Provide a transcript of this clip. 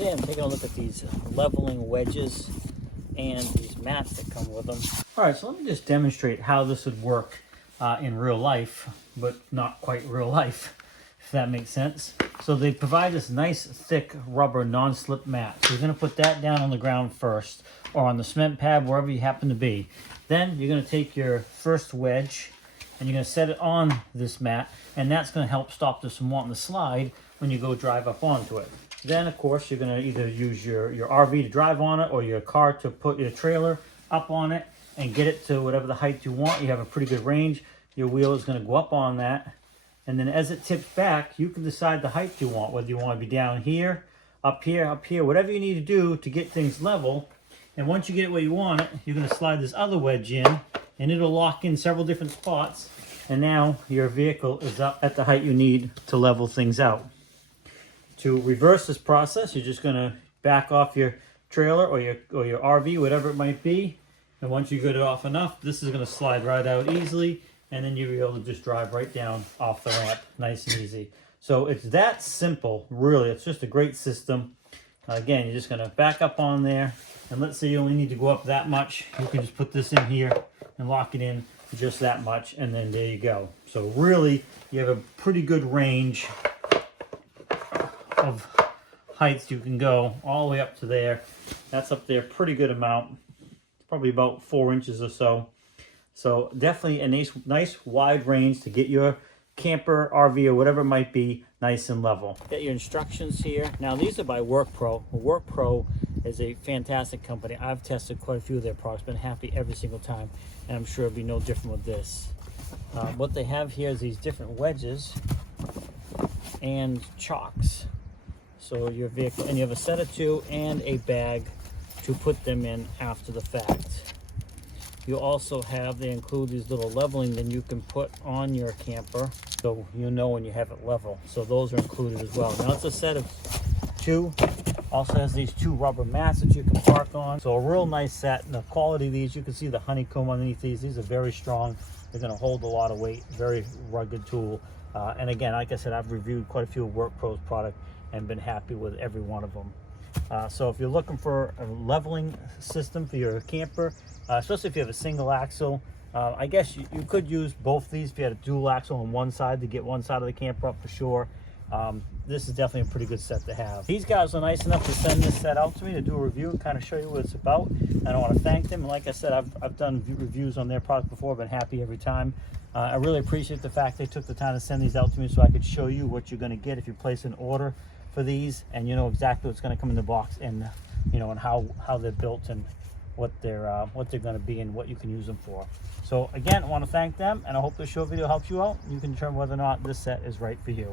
Today I'm taking a look at these leveling wedges and these mats that come with them. All right, so let me just demonstrate how this would work in real life, but not quite real life, if that makes sense. So they provide this nice thick rubber non-slip mat. So you're gonna put that down on the ground first, or on the cement pad, wherever you happen to be. Then you're gonna take your first wedge and you're gonna set it on this mat, and that's gonna help stop this from wanting to slide when you go drive up onto it. Then, of course, you're going to either use your RV to drive on it or your car to put your trailer up on it and get it to whatever the height you want. You have a pretty good range. Your wheel is going to go up on that. And then as it tips back, you can decide the height you want, whether you want to be down here, up here, whatever you need to do to get things level. And once you get it where you want it, you're going to slide this other wedge in, and it'll lock in several different spots. And now your vehicle is up at the height you need to level things out. To reverse this process, you're just going to back off your trailer or your RV, whatever it might be. And once you get it off enough, this is going to slide right out easily. And then you'll be able to just drive right down off the ramp, nice and easy. So it's that simple, really. It's just a great system. Again, you're just going to back up on there. And let's say you only need to go up that much. You can just put this in here and lock it in just that much. And then there you go. So really, you have a pretty good range of heights. You can go all the way up to there. That's up there, pretty good amount, probably about 4 inches or so. So definitely a nice wide range to get your camper, RV, or whatever it might be nice and level. Get your instructions here. Now these are by WORKPRO. WORKPRO is a fantastic company. I've tested quite a few of their products, been happy every single time, and I'm sure it'll be no different with this. What they have here is these different wedges and chocks. So your vehicle, and you have a set of two and a bag to put them in after the fact. You also have, they include these little leveling that you can put on your camper, so you know when you have it level. So those are included as well. Now it's a set of two. Also has these two rubber mats that you can park on. So a real nice set. And the quality of these, you can see the honeycomb underneath these. These are very strong. They're going to hold a lot of weight. Very rugged tool. And again, like I said, I've reviewed quite a few of WORKPRO's products and been happy with every one of them. So if you're looking for a leveling system for your camper, especially if you have a single axle, I guess you could use both these if you had a dual axle on one side to get one side of the camper up for sure. This is definitely a pretty good set to have. These guys were nice enough to send this set out to me to do a review and kind of show you what it's about. And I want to thank them. And like I said, I've done reviews on their product before, been happy every time. I really appreciate the fact they took the time to send these out to me so I could show you what you're going to get if you place an order for these, and you know exactly what's going to come in the box, and you know, and how they're built and what they're going to be and what you can use them for. So again, I want to thank them, and I hope this short video helps you out. You can determine whether or not this set is right for you.